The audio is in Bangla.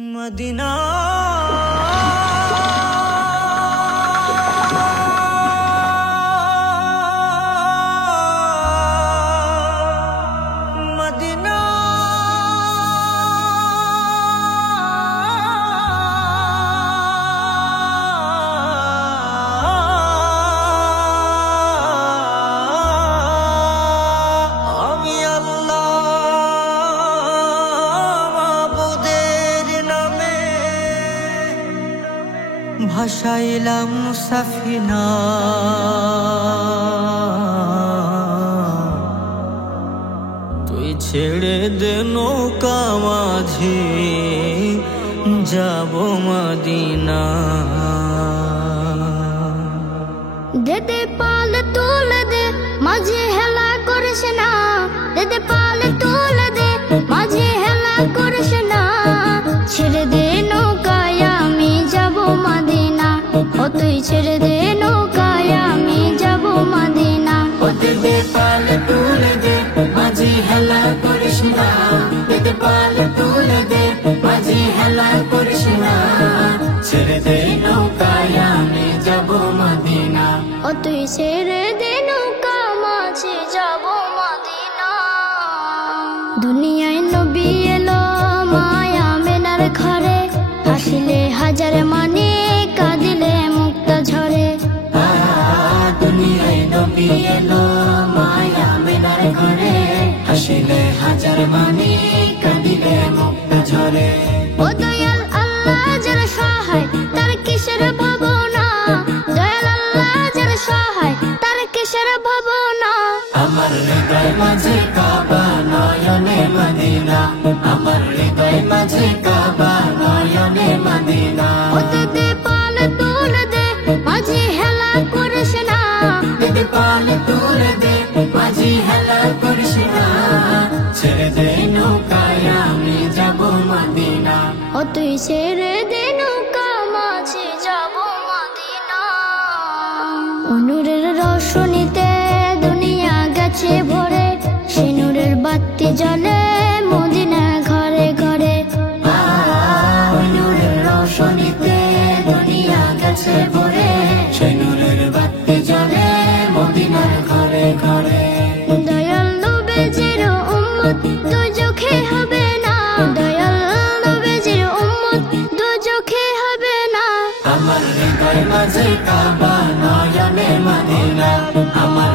मदीना मदीना ভাসাইলাম সাফিনা তুই ছেড়ে দে নৌকা মাঝি যাব মদিনা দে দে পাল তুলে দে মাঝে হেলা করিস না দে দে পাল তুলে দে মাঝে হেলা করিস না ছেড়ে দে নৌকায় আমি যাব মদিনা ও তুই ছেড়ে দে নৌকায় আমি যাব মদিনা ও দে দে পাল তুলে দে মাঝে হেলা করিস না দে দে পাল তুলে দে মাঝে হেলা করিস না ছেড়ে দে নৌকায় আমি যাব মদিনা ও তুই ছেড়ে দে নৌকা মাঝে যাব মদিনা দুনিয়ায় নবী এলো মায়া মেনার ঘরে হাসিলে হাজার মানে কাঁদিলে মুক্তা ঝরে দুনিয়ায় নবী এলো মায়া মেনার ঘরে হাসিলে হাজার মানে কাঁদিলে মুক্তা ঝরে ও দয়াল আল্লাহ যার সহায় তার কিসের ভাবনা দয়াল আল্লাহ যার সহায় তার কিসের ভাবনা আমার হৃদয় মাঝে কাবা নয়নে মদিনা আমার হৃদয় মাঝে কাবা নয়নে মদিনা ও দে পাল তুলে দে মাঝে হেলা করিস না দে দে পাল তুলে দে মাঝি হেলা করিস না ছেড়ে দে নৌকায় আমি যাব মদিনা ও তুই ছেড়ে দে নৌকা মাঝে যাব মদিনা নূরের রোশনীতে দুনিয়া গেছে ভরে সে নূরের বাতি জ্বলে মদিনা ঘরে ঘরে নূরের রোশনীতে দুনিয়া গেছে ভরে সে নূরের বাতি জ্বলে মদিনার ঘরে ঘরে দয়াল নবীজির উম্মত দুজখে হবে না দয়াল নবীজির উম্মত দুজখে হবে না আমার হৃদয় মাঝে কাবা নয়নে মদিনা আমার